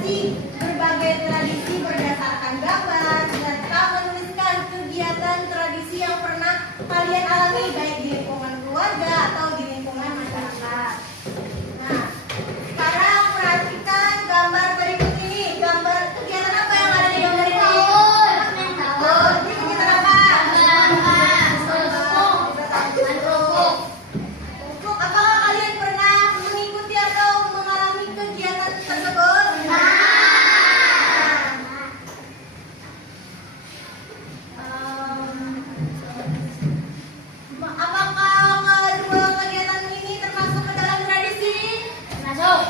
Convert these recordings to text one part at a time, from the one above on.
mengadaptasi berbagai tradisi berdasarkan gambar serta menuliskan kegiatan tradisi yang pernah kalian alami baik di lingkungan keluarga atau di lingkungan masyarakat. Nah, sekarang perhatikan gambar berikut ini. Gambar kegiatan apa yang ada di gambar ini? Ini kegiatan apa? Apakah kalian pernah mengikuti atau mengalami kegiatan tersebut? Apakah kedua kegiatan ini termasuk ke dalam tradisi? Termasuk.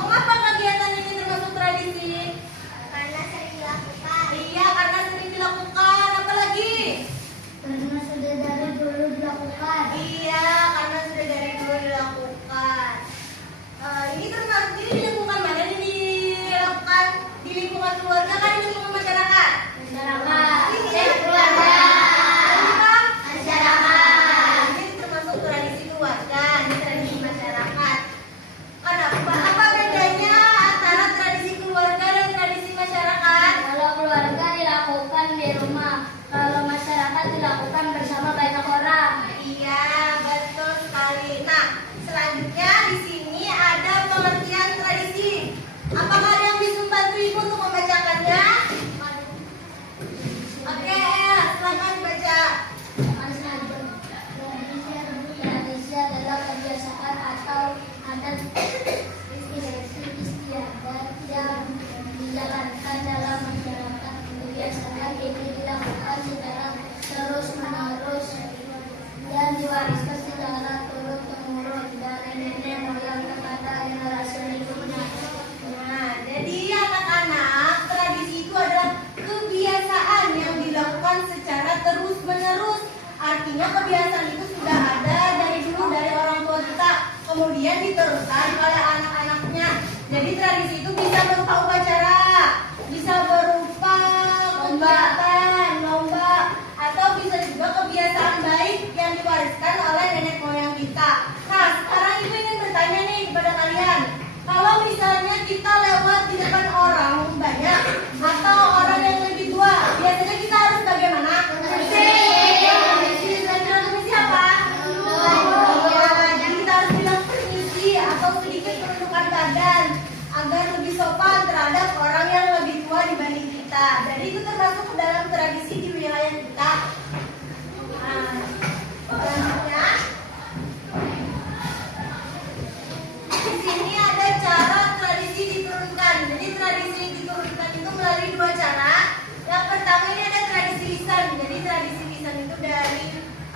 Mengapa kegiatan ini termasuk tradisi? Karena sering dilakukan. Iya, karena sering dilakukan. Apalagi? Karena sudah dari dulu dilakukan. Iya, karena sudah dari dulu dilakukan. Ini termasuk di lingkungan mana ini dilakukan? Di lingkungan keluarga kan di lingkungan masyarakat? Keluarga. Masyarakat. Ini termasuk tradisi keluarga, ini tradisi masyarakat. Kenapa? Apa bedanya antara tradisi keluarga dan tradisi masyarakat? Kalau keluarga dilakukan di rumah, kalau masyarakat dilakukan bersama banyak orang. Iya, betul sekali. Nah, selanjutnya di sini ada pengertian tradisi. Apakah ada yang bisa membantu ibu untuk membacakannya? Oke, silakan baca. Tradisi adalah kebiasaan atau adat istiadat yang dijalankan dalam masyarakat. Kebiasaan ini dilakukan secara terus-menerus dan diwariskan secara turun-temurun dari nenek moyang kepada generasi berikutnya. Nah, jadi anak-anak, tradisi itu adalah kebiasaan yang dilakukan secara terus-menerus. Artinya kebiasaan itu sudah ada dari dulu dari orang tua kita, kemudian diteruskan oleh anak-anaknya. Jadi tradisi itu bisa berupa upacara, bisa berupa kegiatan, lomba, atau bisa juga kebiasaan baik yang diwariskan oleh nenek moyang kita. Nah, sekarang ibu ingin bertanya nih kepada kalian. Kalau misalnya kita lewat di depan orang banyak atau orang yang lebih tua, biasanya kita harus bagaimana? Permisi. Dan bilang permisi apa? Jadi kita harus bilang permisi atau sedikit menundukkan badan agar lebih sopan terhadap orang yang lebih tua dibanding kita. Jadi itu termasuk ke dalam tradisi di wilayah kita. Nah, selanjutnya di sini ada cara tradisi diturunkan. Jadi tradisi diturunkan itu melalui dua cara. Yang pertama ini ada tradisi lisan. Jadi tradisi lisan itu dari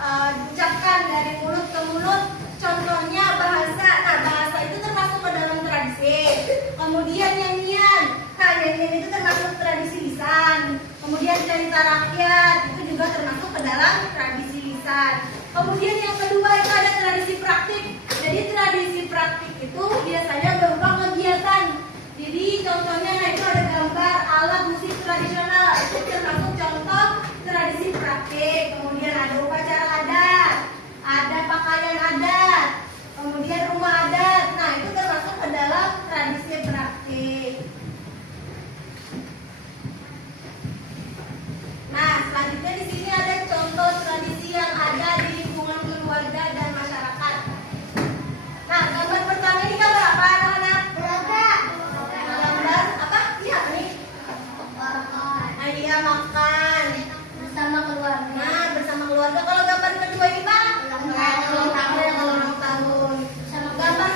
diucapkan dari mulut ke mulut. Contohnya bahasa. Nah, bahasa itu termasuk ke dalam tradisi. Kemudian nyanyian. Nah, nyanyian itu termasuk tradisi lisan. Kemudian cerita rakyat itu juga termasuk ke dalam tradisi lisan. Kemudian yang kedua itu ada tradisi praktik. Jadi tradisi praktik itu biasanya berupa kegiatan. Jadi contohnya nah itu ada gambar alat musik tradisional. Itu termasuk contoh tradisi praktik. Kemudian ada upacara adat, ada pakaian adat, kemudian rumah adat. Nah itu termasuk ke dalam tradisi praktik. Nah selanjutnya di sini ada contoh tradisi yang ada di lingkungan keluarga dan masyarakat. Nah, gambar pertama ini gambar apa anak-anak? Gambar apa? Ini apa nih? Nah, iya makan Bersama keluarga. Nah, bersama keluarga. Kalau gambar kedua ini Pak? Ulang tahun. Ulang tahun. Gambar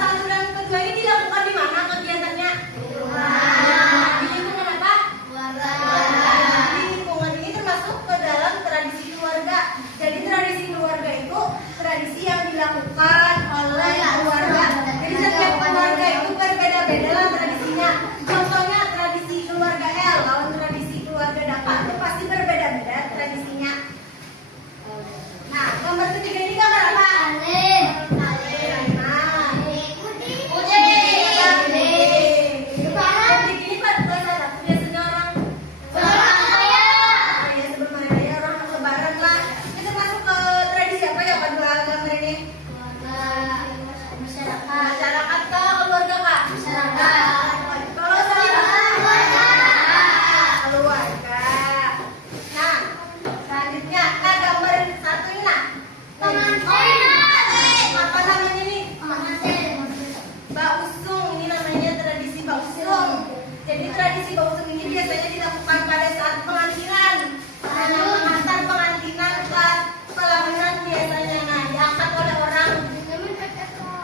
bausung. Jadi tradisi bausung ini biasanya dilakukan pada saat pengantinan. Hanya mengantar pengantinan ke pelaminan biasanya. Nah, diangkat oleh orang.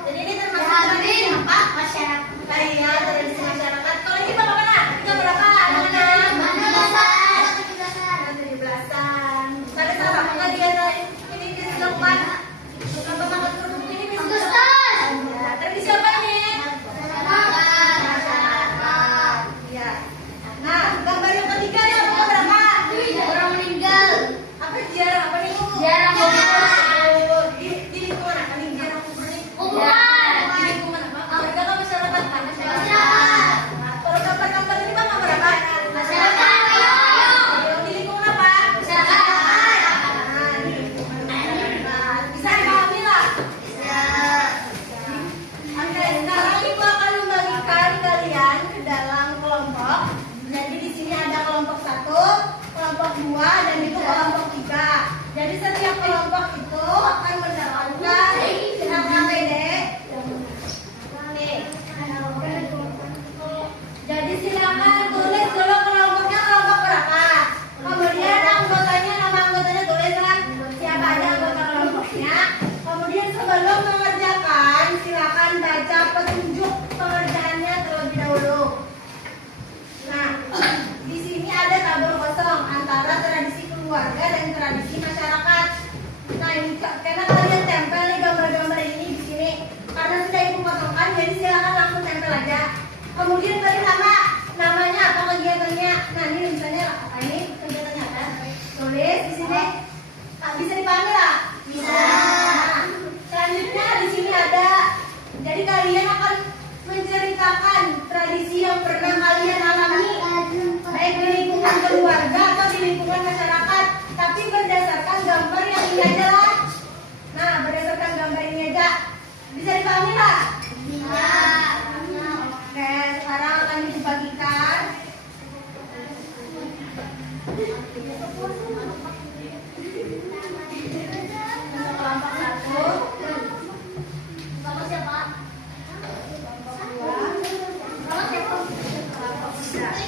Jadi ini termasuk tradisi apa? Masyarakat. Iya, tradisi masyarakat. Kalau ini bagaimana? Kita berapa anak-anak? 17-an. Pada saat apa kegiatan ini dilakukan? Bukan pemangkat produk ini bisa. Ya, tradisi apa ini? Masyarakat. Ya. Nah, gambar yang ketiga yang berapa? Orang meninggal. Apa jarang apa nih? Jarang kubur. Di lingkungan apa nih? Jarang kubur nih. Kuburan. Di lingkungan apa? Keluarga atau masyarakat? Masyarakat. Nah, kalau gambar-gambar ini bang gambar apa? Masyarakat. Di lingkungan apa? Masyarakat. Nah, di lingkungan masyarakat. Bisa dipahami lah? Oke, sekarang ibu akan membagikan kalian ke dalam kelompok. Jadi di sini ada kelompok 1, kelompok 2, dan itu kelompok 3. Jadi setiap kelompok itu akan mendapatkan silakan Dek. Nih. Jadi silakan tulis dulu kelompoknya kelompok berapa. Kemudian anggotanya, nama anggotanya tulislah siapa aja anggota kelompoknya. Kemudian sebelum mengerjakan silakan baca petunjuk pengerjaannya terlebih dahulu. Nah, di sini ada tabel kosong antara tradisi keluarga dan tradisi masyarakat. Nah, ini karena kalian tempel nih gambar-gambar ini di sini. Karena sudah ibu potongkan, jadi silakan langsung tempel aja. Kemudian beri namanya apa kegiatannya. Nah, ini misalnya apa ini kegiatannya apa? Tulis di sini. Bisa dipahami lah? Bisa. Nah, selanjutnya di sini ada. Jadi kalian akan menceritakan tradisi yang pernah kalian alami, baik di lingkungan keluarga atau di lingkungan masyarakat, tapi berdasarkan gambar yang ini aja lah. Nah, berdasarkan gambar ini aja. Bisa dipahami lah? Bisa. Oke, sekarang akan dibagikan. Kelompok 1. Kamu siapa? Kelompok 2. Kamu siapa? Kelompok 3.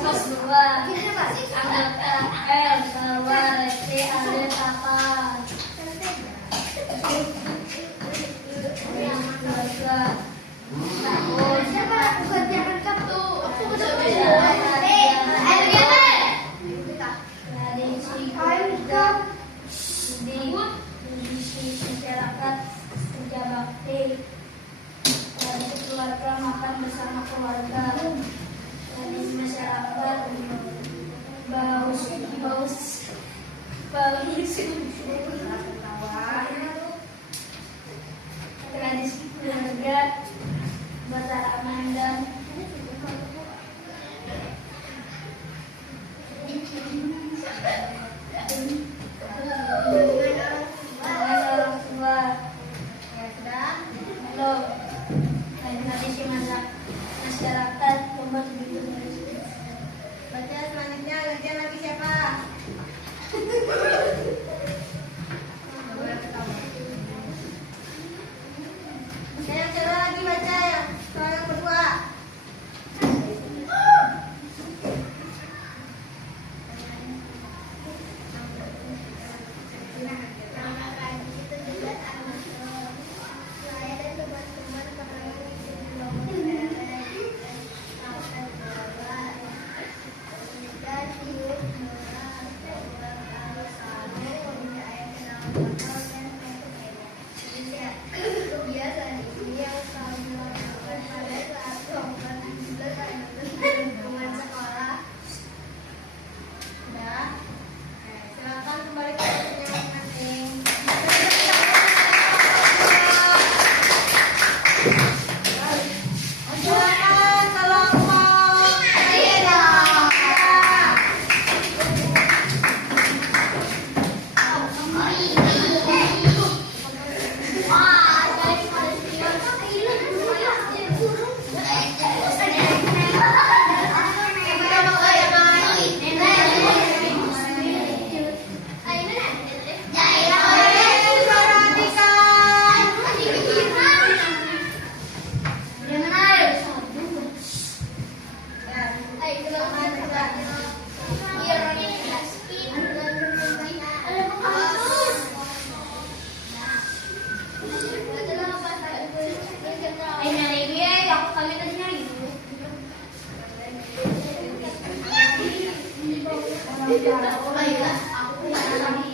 Kelas 2. Anggota L, Salwa, Resti, Alde, Tapa. Keluarga. Tahun. Tradisi keluarga. Tradisi masyarakat kerja bakti. Tradisi keluarga makan bersama keluarga. Tradisi masyarakat baus tradisi keluarga Batara Mandan. Dengan orang tua. Ya sudah. Halo. Tradisi masyarakat membuat begitu. Baca selanjutnya, gantian lagi siapa? Yang cerah lagi baca yang soal yang kedua. Sudah. Silakan kembali ke posisinya masing-masing. Silakan kelompok tiga. Aku